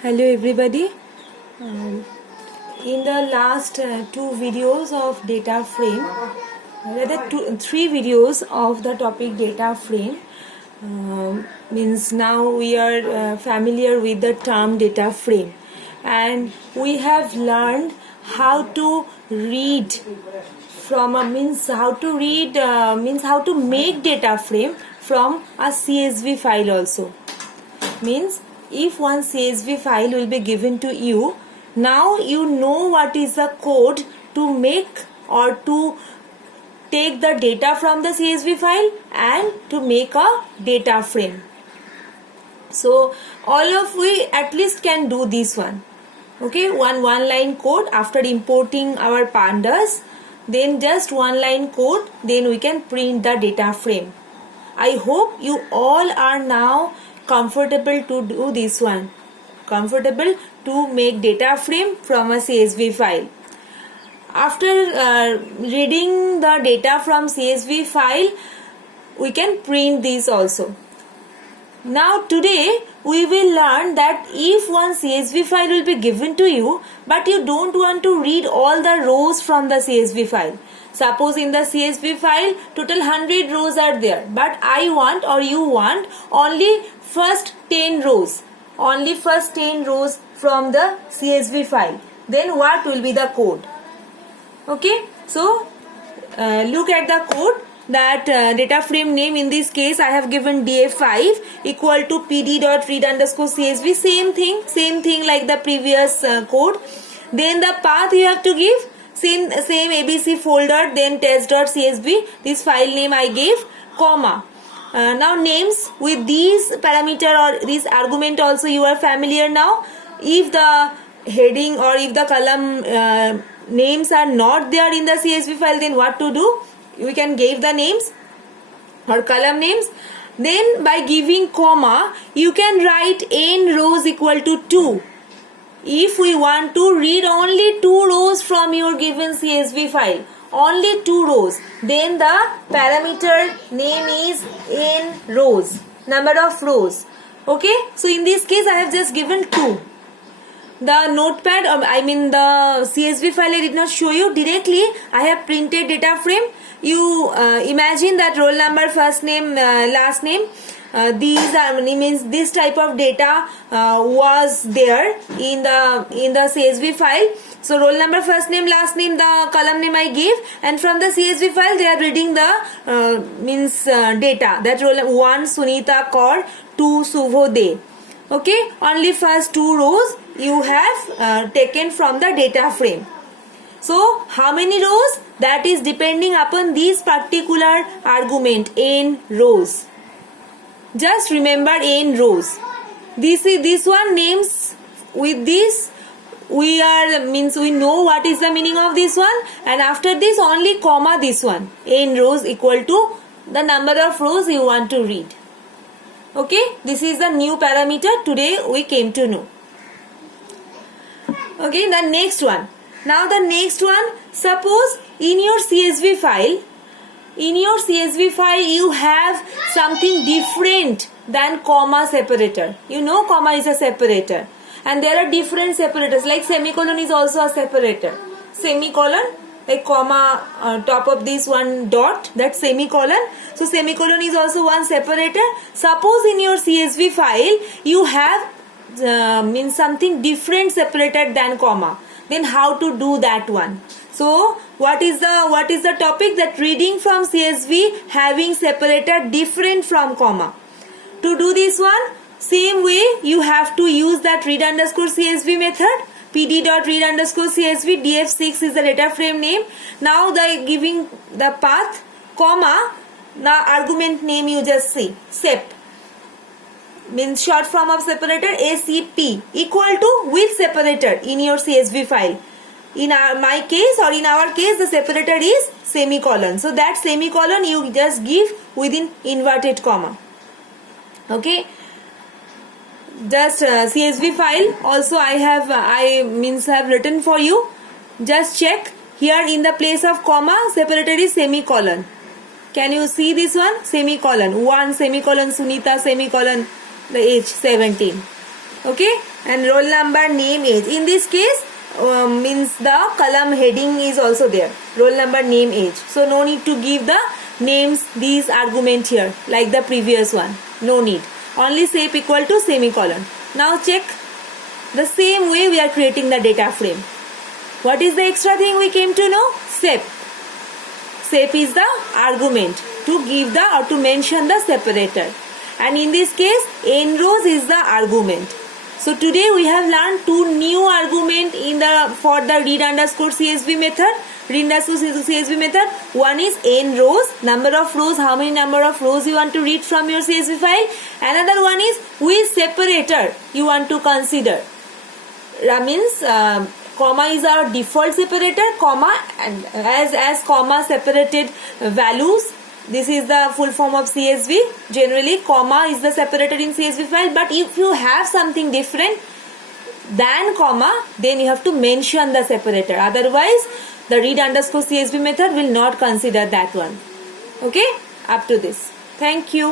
Hello everybody. In the last two videos of data frame, three videos of the topic data frame, means now we are familiar with the term data frame, and we have learned how to read from a means how to make data frame from a CSV file also. Means if one CSV file will be given to you, now you know what is the code to make or to take the data from the CSV file and to make a data frame. So all of we at least can do this one. Okay, one line code after importing our pandas, then just one line code, then we can print the data frame. I hope you all are now comfortable to do this one, comfortable to make data frame from a CSV file. After reading the data from CSV file, we can print this also. Now today we will learn that if one CSV file will be given to you, but you don't want to read all the rows from the CSV file. Suppose in the CSV file total 100 rows are there, but I want or you want only first 10 rows, only first 10 rows from the CSV file. Then what will be the code? Okay, so look at the code. That data frame name, in this case I have given df5 equal to pd.read_csv, same thing like the previous code. Then the path you have to give same abc folder, then test.csv, this file name I gave, comma. Now names with these parameter or this argument also you are familiar now. If the heading or if the column names are not there in the CSV file, then what to do? We can give the names or column names. Then by giving comma, you can write n rows equal to 2. If we want to read only 2 rows from your given CSV file, only 2 rows, then the parameter name is n rows, number of rows. Okay, so in this case I have just given 2. The notepad, the CSV file I did not show you directly. I have printed data frame. You imagine that roll number, first name, last name. These are means this type of data was there in the CSV file. So roll number, first name, last name, the column name I gave, and from the CSV file they are reading the data. That roll 1 Sunita Kaur, 2 Subho De. Okay, only first 2 rows you have taken from the data frame. So how many rows? That is depending upon this particular argument, n rows. Just remember n rows. This one names with this we know what is the meaning of this one, and after this only comma this one, n rows equal to the number of rows you want to read. Okay, this is the new parameter today we came to know. Okay, the next one. Now the next one, suppose in your CSV file, you have something different than comma separator. You know comma is a separator, and there are different separators, like semicolon is also a separator. Semicolon, like comma top of this one dot, that semicolon. So semicolon is also one separator. Suppose in your CSV file you have something different separated than comma, then how to do that one? So what is the topic? That reading from CSV having separator different from comma. To do this one, same way you have to use that read_csv method. pd.read_csv, df6 is the data frame name. Now the giving the path, comma, the argument name you just see, sep, means short form of separator, ACP, equal to with separator in your CSV file. In my case or in our case, the separator is semicolon. So that semicolon you just give within inverted comma. Okay. Just CSV file also I have written for you. Just check here, in the place of comma separator is semicolon. Can you see this one? Semicolon 1 semicolon Sunita semicolon the age 17. Okay, and roll number, name, age. In this case, means the column heading is also there. Roll number, name, age. So no need to give the names, these argument here like the previous one. No need. Only SEP equal to semicolon. Now check. The same way we are creating the data frame. What is the extra thing we came to know? SEP. SEP is the argument to give the or to mention the separator. And in this case, n rows is the argument. So today we have learned two new argument for the read underscore CSV method. Read underscore CSV method. One is n rows, number of rows, how many number of rows you want to read from your CSV file. Another one is which separator you want to consider. That means comma is our default separator, comma, and as comma separated values. This is the full form of CSV. Generally, comma is the separator in CSV file. But if you have something different than comma, then you have to mention the separator. Otherwise, the read underscore CSV method will not consider that one. Okay? Up to this. Thank you.